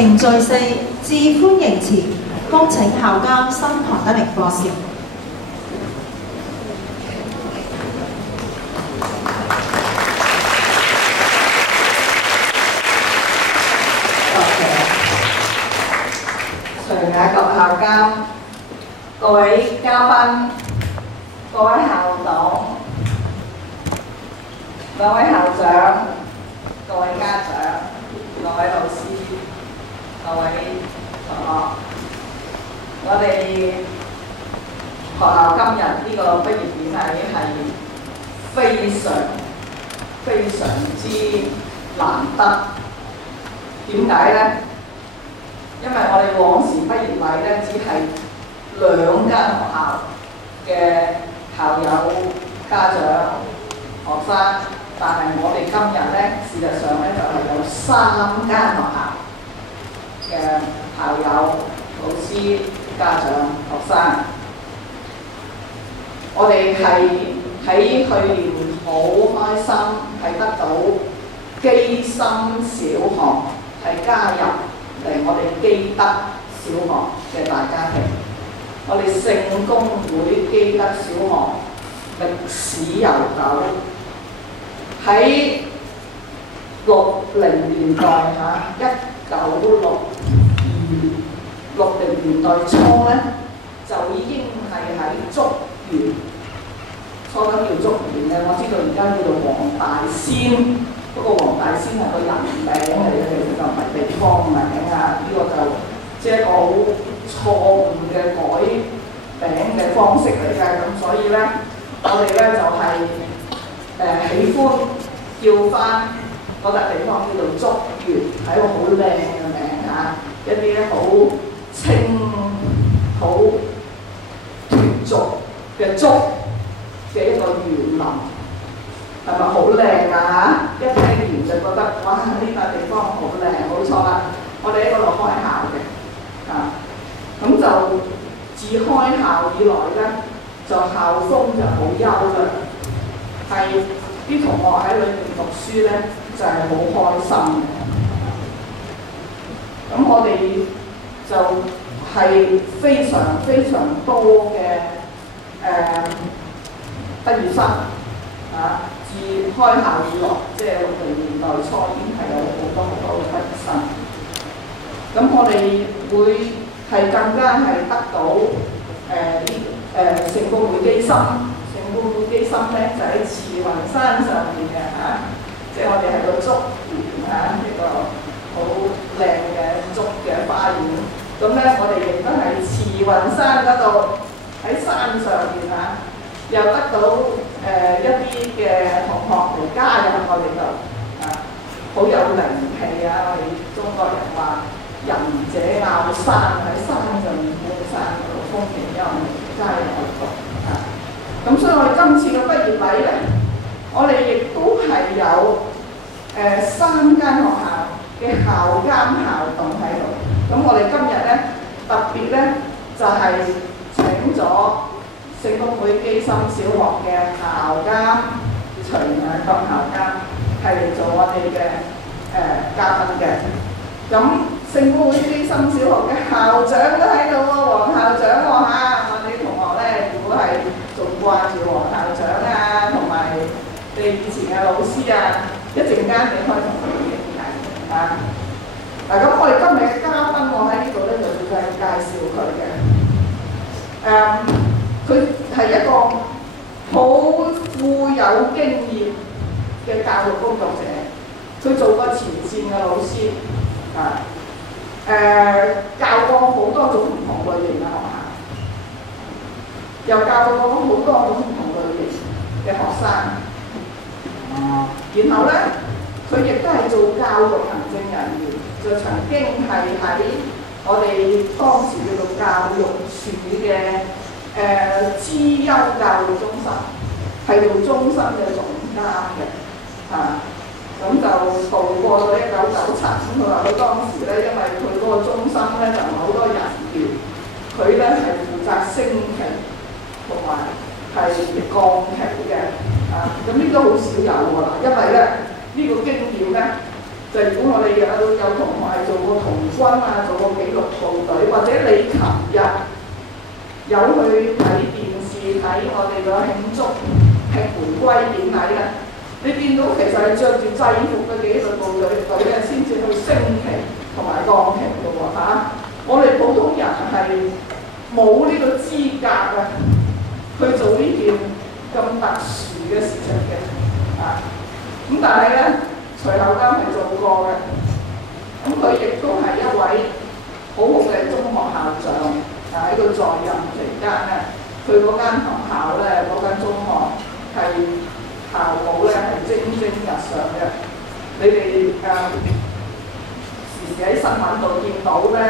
程序4致歡迎詞，恭請校監辛龐德明博士。徐雅各校監、各位嘉賓、各位校董、兩位校長、各位家長、各位老師、各位同學，我哋學校今日呢個畢業典禮係非常之難得。點解呢？因為我哋往時畢業禮咧，只係2間學校嘅校友、家長、學生，但係我哋今日咧，事實上咧就係有3間學校嘅校友、老師、家長、學生。我哋係喺去年好開心，係得到基心小學係加入嚟我哋基德小學嘅大家庭。我哋聖公會基德小學歷史悠久，喺60年代1960年代初咧，就已經係喺竹園，初初叫竹園嘅，我知道而家叫做黃大仙。不過黃大仙係個人名嚟嘅，其實就唔係地方名啊！呢個就即係一個好錯誤嘅改名嘅方式嚟嘅，咁所以咧，我哋咧就係喜歡叫翻嗰笪地方叫做竹園，係一個好靚嘅名啊！一啲咧好清、好脫俗嘅竹嘅一個園林。係咪好靚啊？一聽完就覺得哇！呢笪地方好靚，冇錯啦。我哋喺嗰度開校嘅，咁就自開校以來咧，就校風就好優啦。係啲同學喺裏面讀書咧，就係好開心嘅。咁我哋就係非常多嘅畢業生啊！自開校以來，即係60年代初已經係有好多嘅畢業生。咁我哋會係更加係得到聖公會基心。聖公會基心咧就喺慈雲山上邊嘅嚇，即係我哋係個竹園嚇，一個好靚嘅竹嘅花園。咁咧我哋亦都係慈雲山嗰度喺山上邊嚇。又得到一啲嘅同學嚟加入我哋度，好有靈氣啊！我哋中國人話仁者傲山，喺山上面高山嗰度風景優美，加入我哋度咁所以我哋今次嘅畢業禮咧，我哋亦都係有3間學校嘅校監校董喺度。咁我哋今日咧特別咧就係請咗聖公會基心小學嘅校監徐雅各校監係嚟做我哋嘅嘉賓嘅。咁聖公會基心小學嘅校長都喺度喎，黃校長喎嚇。我哋同學咧，如果係仲掛住黃校長啊，同埋你以前嘅老師啊，一陣間你可以同佢哋傾偈嚇。嗱，咁我哋今日嘅嘉賓，我喺呢度咧就要介紹佢嘅。佢係一個好富有經驗嘅教育工作者，佢做過前線嘅老師，教過好多種唔同類型嘅學校，又教過好多種唔同類型嘅學生。然後咧，佢亦都係做教育行政人員，就曾經係喺我哋當時叫做教育署嘅資優教育中心，係做中心嘅總監嘅，咁就度過咗1997。咁佢話佢當時咧，因為佢嗰個中心咧就唔係好多人員，佢咧係負責升旗同埋係降旗嘅，咁呢都好少有㗎啦。因為咧呢個經驗咧就如果我哋有同學係做過童軍啊，做過紀律部隊，或者你琴日有去睇電視睇我哋個慶祝回歸典禮嘅，你見到其實係着住制服嘅紀律部隊嘅先至去升旗同埋降旗嘅喎嚇。我哋普通人係冇呢個資格啊，去做呢件咁特殊嘅事情嘅啊。咁但係咧，徐厚監係做過嘅，咁佢亦都係一位好好嘅中學校長。喺佢在任期間咧，佢嗰間學校咧，嗰間中學係校務咧係蒸蒸日上嘅。你哋時時喺新聞度見到咧，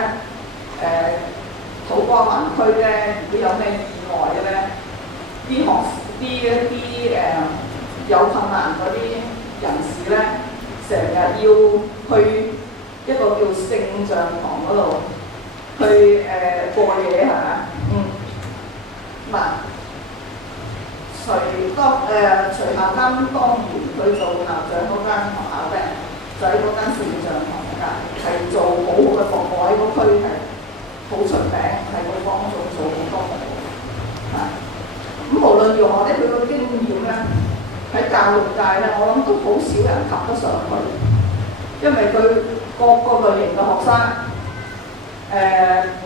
土瓜灣區咧，如果有咩意外嘅咧，啲有困難嗰啲人士咧，成日要去一個叫聖像堂嗰度去過夜係嘛？嗱，徐厚監當年佢做校長嗰間學校咧，就喺嗰間聖像堂㗎，係做好好嘅服務，喺個區係好出名，係佢幫助做好多服務啊。咁無論如何咧，佢個經驗咧喺教育界咧，我諗都好少人及得上佢，因為佢各個類型嘅學生，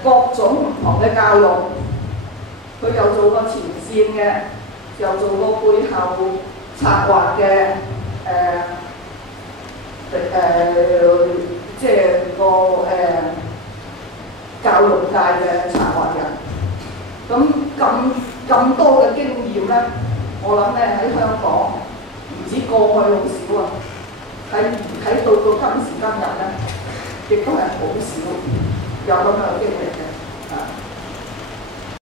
各種唔同嘅教育，佢又做過前線嘅，又做過背後策劃嘅，即係個教育界嘅策劃人。咁多嘅經驗咧，我諗咧喺香港唔止過去好少啊，喺到今時今日咧，亦都係好少有咁樣嘅經歷嘅啊。